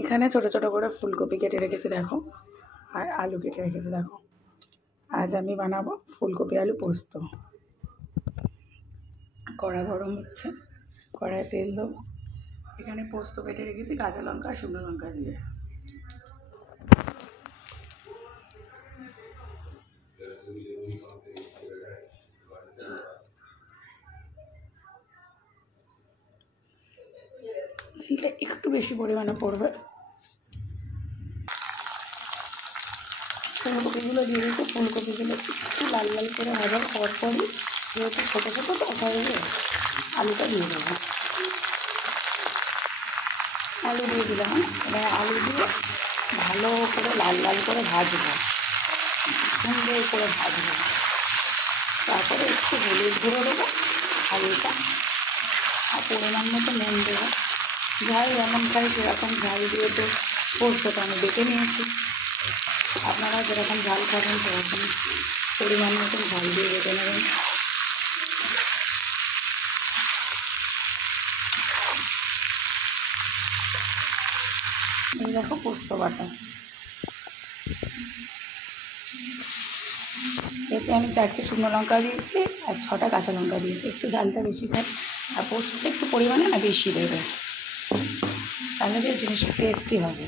এখানে ছোট ছোট করে ফুলকপি কেটে রেখেছি দেখো, আর আলু কেটে রেখেছি দেখো। আজ আমি বানাবো ফুলকপি আলু পোস্ত। কড়া গরম হচ্ছে, কড়ায় তেল দেবো। এখানে পোস্ত কেটে রেখেছি কাঁচা লঙ্কা শুকনো লঙ্কা দিয়ে। তেলটা একটু বেশি পরিমাণে পড়বে। ফুলকপিগুলো দিয়ে দিয়েছি, ফুলকপিগুলো একটু লাল লাল করে ভাজার পরপরই যেহেতু ছোটো ছোটো তরকারিগুলো আলুটা দিয়ে দেবো। আলু দিয়ে দিলাম, এবার আলু দিয়ে ভালো করে লাল লাল করে ভাজবো, সুন্দর করে ভাজবো। তারপরে একটু হলুদ গুঁড়ো দেবো আলুটা, আর পরিমাণ মতো নুন দেবো। ঝাল যেমন খাই সেরকম ঝাল দিয়ে তো পোস্তটা আমি বেটে নিয়েছি। আপনারা যেরকম ঝাল খাবেন সেরকম পরিমাণ মতন ঝাল দিয়ে বেটে নেবেন। এই দেখো পোস্ত বাটা, এতে আমি 4টে শুকনো লঙ্কা দিয়েছি আর 6টা কাঁচা লঙ্কা দিয়েছি। একটু ঝালটা বেশি খাই, আর পোস্তটা একটু পরিমাণে না বেশি দেবে, তাহলে যে জিনিসটা টেস্টি হবে।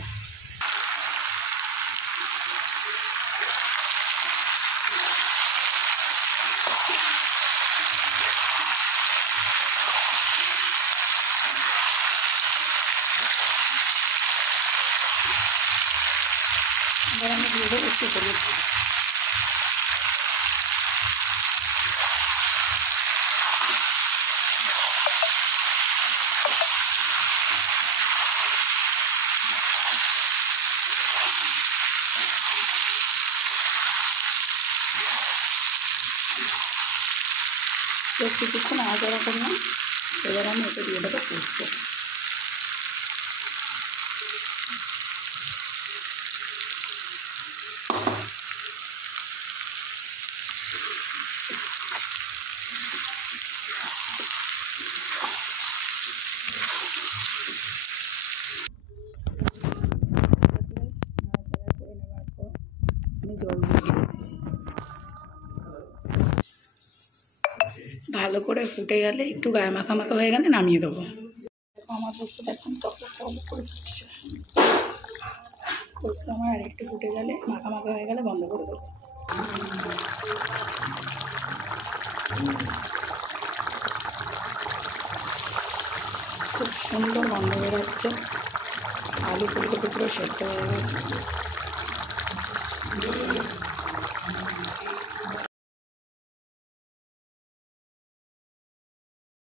এবার আমি দিয়ে দেবো একটু হলুদ। বেশ কিছুক্ষণ আলাদা করলাম, এবার আমি ওকে দিয়ে দেবো পোস্ত। আমি জল দিয়ে দিয়েছি, ভালো করে ফুটে গেলে একটু গায়ে মাখা মাখা হয়ে গেলে নামিয়ে দেবো। আমার পোস্তটা এখন টক করে ফুটছে। পোস্ত আমার আর একটু ফুটে গেলে মাখা মাখা হয়ে গেলে বন্ধ করে দেবো। খুব সুন্দর গন্ধ বেরোচ্ছে, আলু ফুলকপি পুরো সেদ্ধ হয়ে গেছে।